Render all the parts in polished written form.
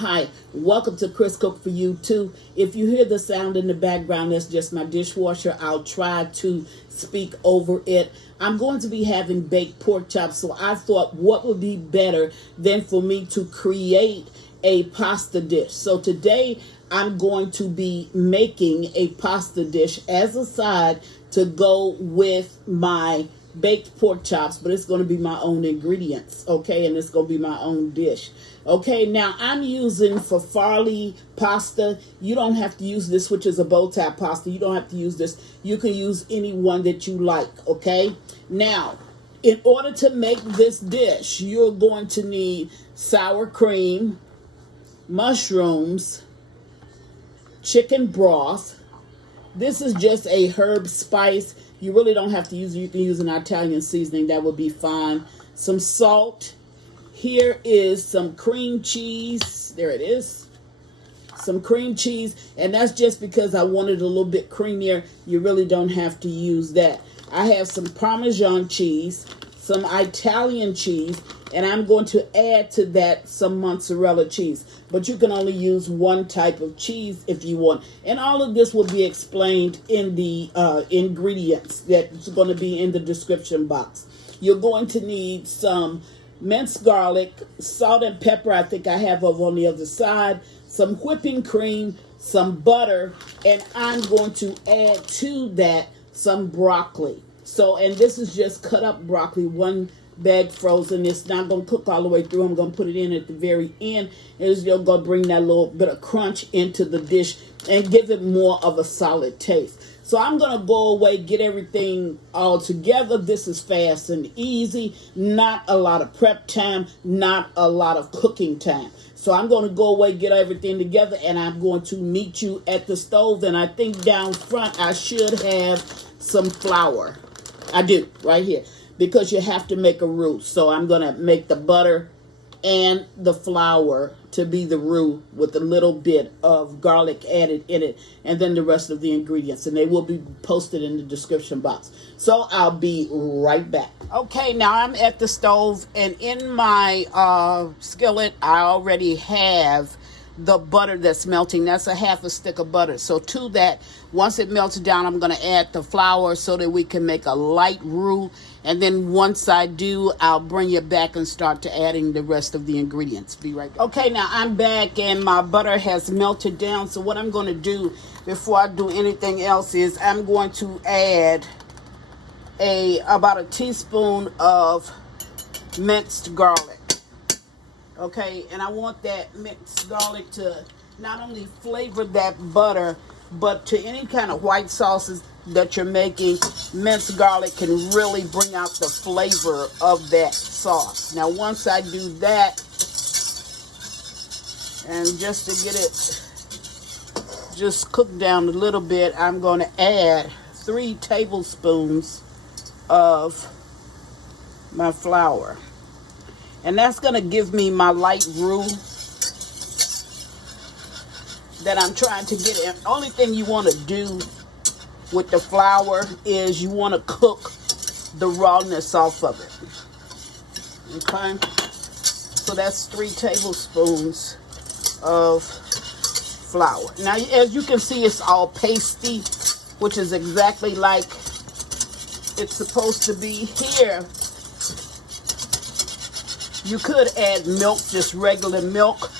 Hi, welcome to Chris Cook for You Too. If you hear the sound in the background, that's just my dishwasher. I'll try to speak over it. I'm going to be having baked pork chops, so I thought what would be better than for me to create a pasta dish. So today I'm going to be making a pasta dish as a side to go with my baked pork chops, but it's going to be my own ingredients, okay, and it's going to be my own dish. Okay, now I'm using Farfalle pasta. You don't have to use this, which is a bow tie pasta. You don't have to use this. You can use any one that you like, okay? Now, in order to make this dish, you're going to need sour cream, mushrooms, chicken broth. This is just a herb spice. You really don't have to use it. You can use an Italian seasoning. That would be fine. Some salt. Here is some cream cheese. There it is. Some cream cheese. And that's just because I wanted a little bit creamier. You really don't have to use that. I have some Parmesan cheese, some Italian cheese, and I'm going to add to that some mozzarella cheese. But you can only use one type of cheese if you want. And all of this will be explained in the ingredients that's going to be in the description box. You're going to need some minced garlic, salt and pepper, I think I have over on the other side, some whipping cream, some butter, and I'm going to add to that some broccoli. So, and this is just cut up broccoli, one bag frozen. It's not going to cook all the way through. I'm going to put it in at the very end. It's going to bring that little bit of crunch into the dish and give it more of a solid taste. So I'm going to go away, get everything all together. This is fast and easy. Not a lot of prep time, not a lot of cooking time. So I'm going to go away, get everything together, and I'm going to meet you at the stove. And I think down front I should have some flour. I do, right here, because you have to make a roux. So I'm going to make the butter and the flour to be the roux with a little bit of garlic added in it, and then the rest of the ingredients, and they will be posted in the description box. So I'll be right back. Okay, now I'm at the stove, and in my skillet I already have the butter that's melting. That's a half a stick of butter. So to that, once it melts down, I'm going to add the flour so that we can make a light roux. And then once I do, I'll bring you back and start to adding the rest of the ingredients. Be right back. Okay, now I'm back and my butter has melted down. So what I'm going to do before I do anything else is I'm going to add about a teaspoon of minced garlic. Okay, and I want that minced garlic to not only flavor that butter, but to any kind of white sauces that you're making, minced garlic can really bring out the flavor of that sauce. Now, once I do that, and just to get it just cooked down a little bit, I'm going to add 3 tablespoons of my flour. And that's going to give me my light roux that I'm trying to get. And the only thing you want to do with the flour is you want to cook the rawness off of it. Okay? So that's 3 tablespoons of flour. Now, as you can see, it's all pasty, which is exactly like it's supposed to be here. You could add milk, just regular milk,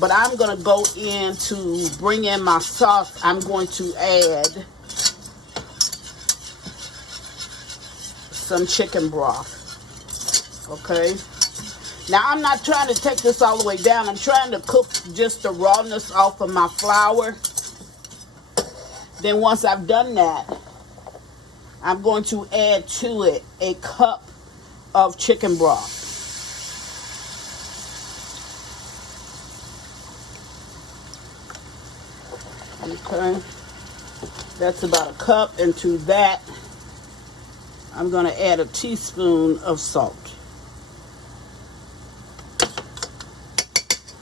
but I'm going to go in to bring in my sauce. I'm going to add some chicken broth. Okay? Now, I'm not trying to take this all the way down. I'm trying to cook just the rawness off of my flour. Then once I've done that, I'm going to add to it a cup of chicken broth. Okay, that's about a cup, and to that, I'm going to add a teaspoon of salt.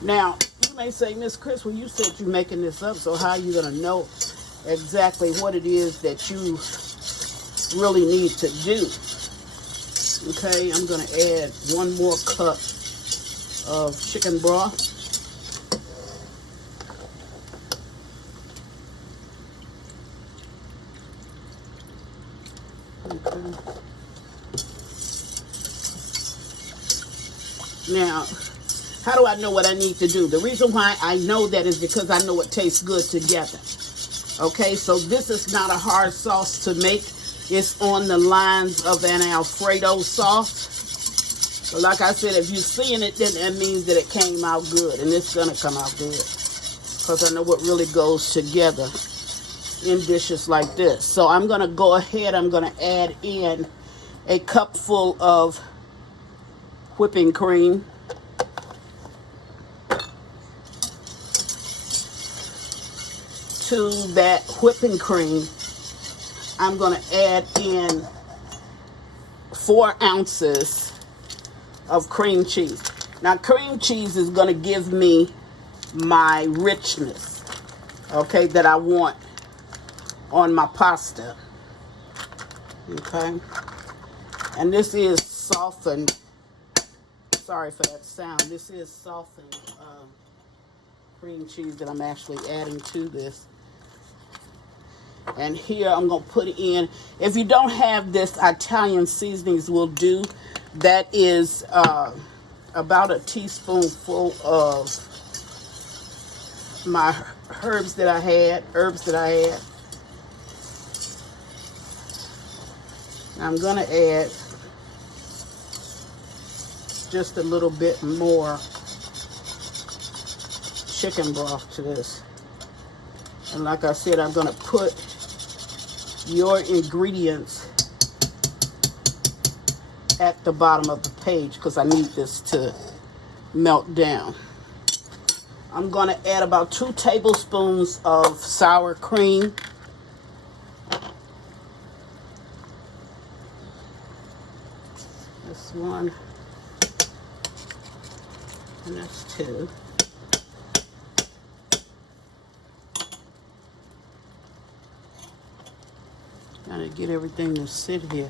Now, you may say, Miss Chris, well, you said you're making this up, so how are you going to know exactly what it is that you really need to do? Okay, I'm going to add 1 more cup of chicken broth. Now, how do I know what I need to do? The reason why I know that is because I know it tastes good together. Okay, so this is not a hard sauce to make. It's on the lines of an Alfredo sauce. But like I said, if you're seeing it, then that means that it came out good. And it's going to come out good. Because I know what really goes together in dishes like this. So I'm going to go ahead. I'm going to add in a cupful of whipping cream. To that whipping cream, I'm going to add in 4 ounces of cream cheese. Now, cream cheese is going to give me my richness, okay, that I want on my pasta. Okay. And this is softened. Sorry for that sound. This is softened cream cheese that I'm actually adding to this. And here I'm going to put in, if you don't have this, Italian seasonings will do. That is about a teaspoonful of my herbs that I had. I'm going to add just a little bit more chicken broth to this. And like I said, I'm going to put your ingredients at the bottom of the page because I need this to melt down. I'm going to add about 2 tablespoons of sour cream. That's 1. And that's 2. Trying to get everything to sit here.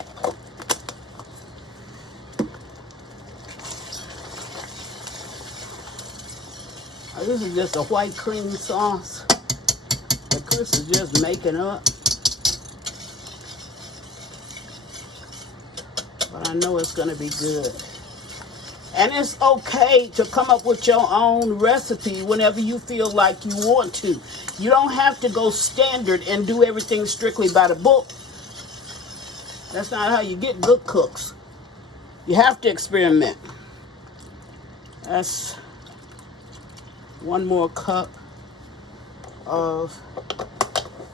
This is just a white cream sauce that Chris is just making up. But I know it's going to be good. And it's okay to come up with your own recipe whenever you feel like you want to. You don't have to go standard and do everything strictly by the book. That's not how you get good cooks. You have to experiment. That's 1 more cup of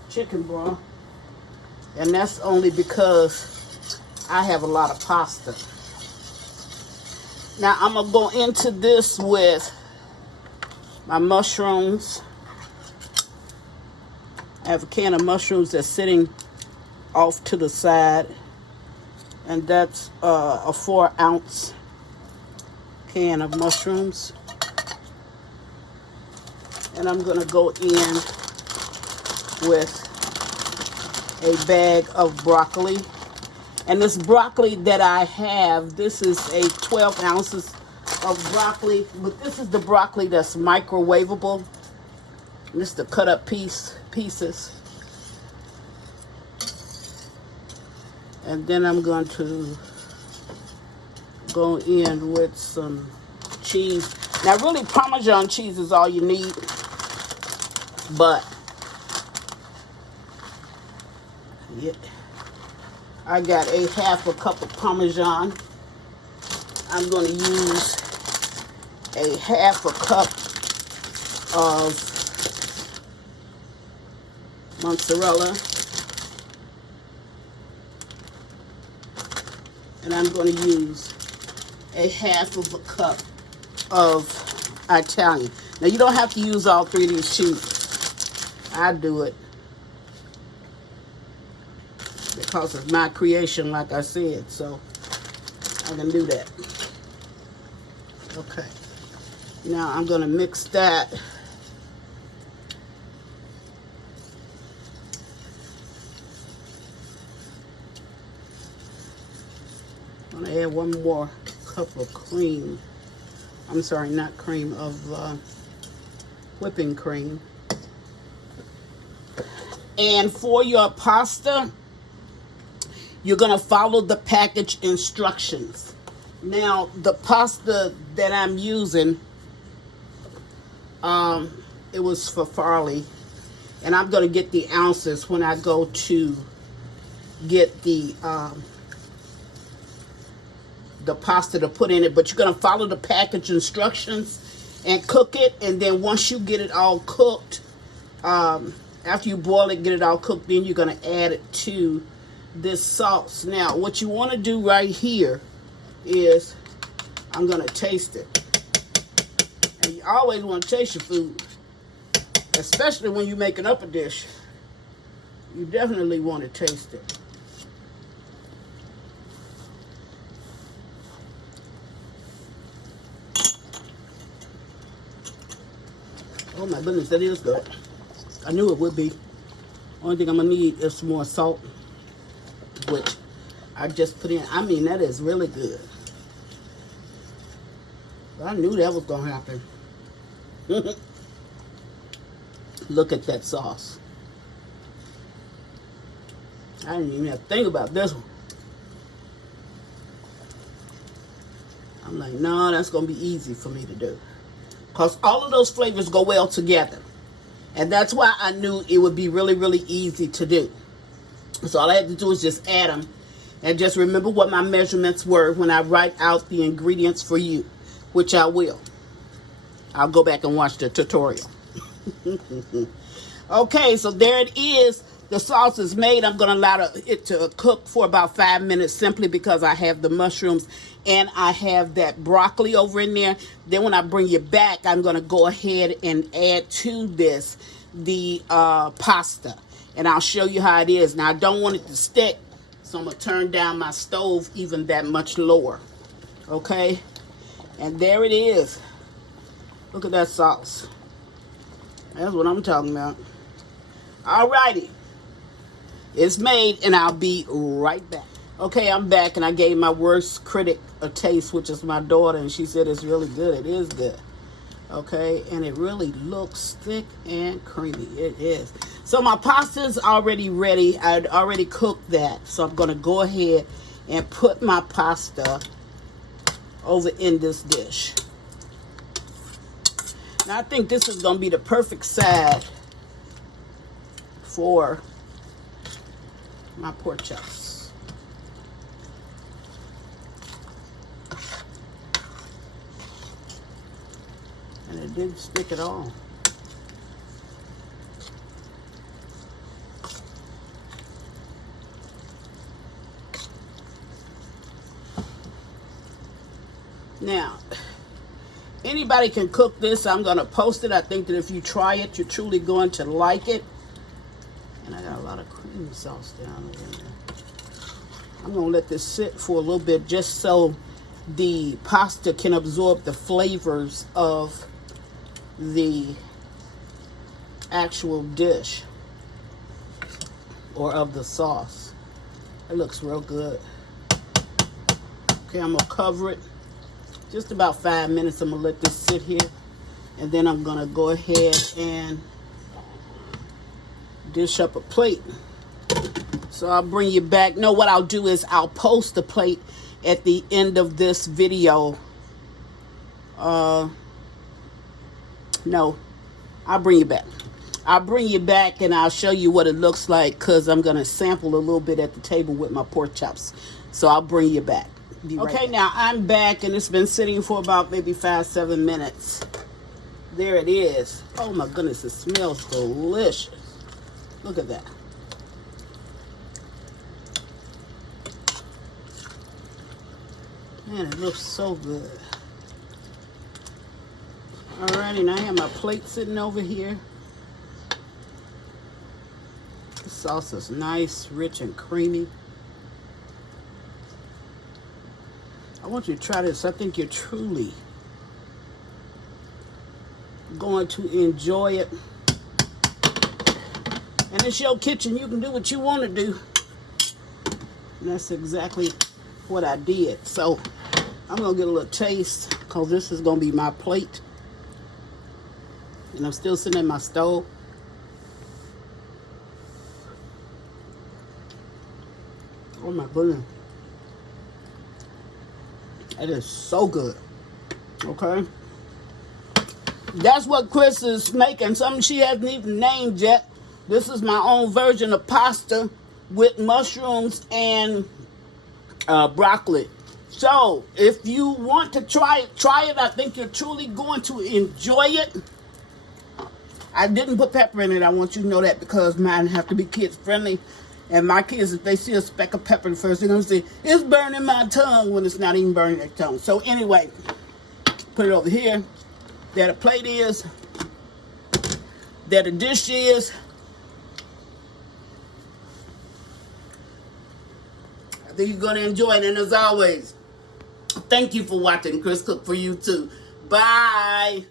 chicken broth. And that's only because I have a lot of pasta. Now I'm going to go into this with my mushrooms. I have a can of mushrooms that's sitting off to the side. And that's a 4-ounce can of mushrooms. And I'm going to go in with a bag of broccoli. And this broccoli that I have, this is a 12 ounces of broccoli. But this is the broccoli that's microwavable. And this is the cut up pieces. And then I'm going to go in with some cheese. Now, really, Parmesan cheese is all you need. But, yeah, I got a 1/2 cup of Parmesan. I'm going to use a 1/2 cup of mozzarella. And I'm going to use a 1/2 cup of Italian. Now, you don't have to use all 3 of these cheeses. I do it because it's my creation, like I said, so I can do that. Okay. Now, I'm going to mix that. I'm going to add 1 more cup of cream. I'm sorry, not cream, of whipping cream. And for your pasta, You're going to follow the package instructions. Now, the pasta that I'm using, it was Farfalle, and I'm going to get the ounces when I go to get the pasta to put in it. But you're going to follow the package instructions and cook it, and then once you get it all cooked, after you boil it, get it all cooked, then you're going to add it to this sauce. Now, what you want to do right here is, I'm going to taste it. And you always want to taste your food, especially when you're making up a dish. You definitely want to taste it. Oh my goodness, that is good. I knew it would be. Only thing I'm going to need is some more salt, which I just put in. I mean, that is really good. I knew that was going to happen. Look at that sauce. I didn't even have to think about this one. I'm like, no, that's going to be easy for me to do. Because all of those flavors go well together. And that's why I knew it would be really, really easy to do. So all I had to do is just add them. And just remember what my measurements were when I write out the ingredients for you, which I will. I'll go back and watch the tutorial. Okay, so there it is. The sauce is made. I'm going to allow it to cook for about 5 minutes simply because I have the mushrooms and I have that broccoli over in there. Then when I bring you back, I'm going to go ahead and add to this the pasta. And I'll show you how it is. Now, I don't want it to stick, so I'm going to turn down my stove even that much lower. Okay? And there it is. Look at that sauce. That's what I'm talking about. Alrighty. It's made, and I'll be right back. Okay, I'm back, and I gave my worst critic a taste, which is my daughter, and she said it's really good. It is good. Okay, and it really looks thick and creamy. It is. So my pasta's already ready. I'd already cooked that, so I'm going to go ahead and put my pasta over in this dish. Now, I think this is going to be the perfect side for my pork chops. And it didn't stick at all. Now, anybody can cook this. I'm going to post it. I think that if you try it, you're truly going to like it. And I got a lot of cream sauce down there. I'm going to let this sit for a little bit just so the pasta can absorb the flavors of the actual dish or of the sauce. It looks real good. Okay, I'm going to cover it just about 5 minutes. I'm going to let this sit here, and then I'm going to go ahead and dish up a plate. So I'll bring you back. No, what I'll do is I'll post the plate at the end of this video. No, I'll bring you back. I'll bring you back and I'll show you what it looks like, because I'm going to sample a little bit at the table with my pork chops. So I'll bring you back. Okay, now I'm back, and it's been sitting for about maybe 5-7 minutes. There it is. Oh my goodness, it smells delicious. Look at that. Man, it looks so good. Alrighty, now I have my plate sitting over here. The sauce is nice, rich, and creamy. I want you to try this. I think you're truly going to enjoy it. And it's your kitchen. You can do what you want to do. And that's exactly what I did. So I'm going to get a little taste, because this is going to be my plate. And I'm still sitting at my stove. Oh my goodness. It is so good. Okay. That's what Chris is making. Something she hasn't even named yet. This is my own version of pasta with mushrooms and broccoli. So, if you want to try it. I think you're truly going to enjoy it. I didn't put pepper in it. I want you to know that because mine have to be kids friendly. And my kids, if they see a speck of pepper first, they're going to say, it's burning my tongue, when it's not even burning their tongue. So anyway, put it over here. There the plate is. There the dish is. I think you're going to enjoy it. And as always, thank you for watching Chris Cook for You Too. Bye.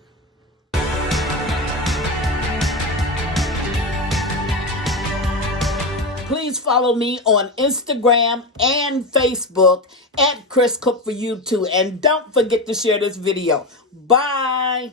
Please follow me on Instagram and Facebook at Chris Cook for You Too. And don't forget to share this video. Bye.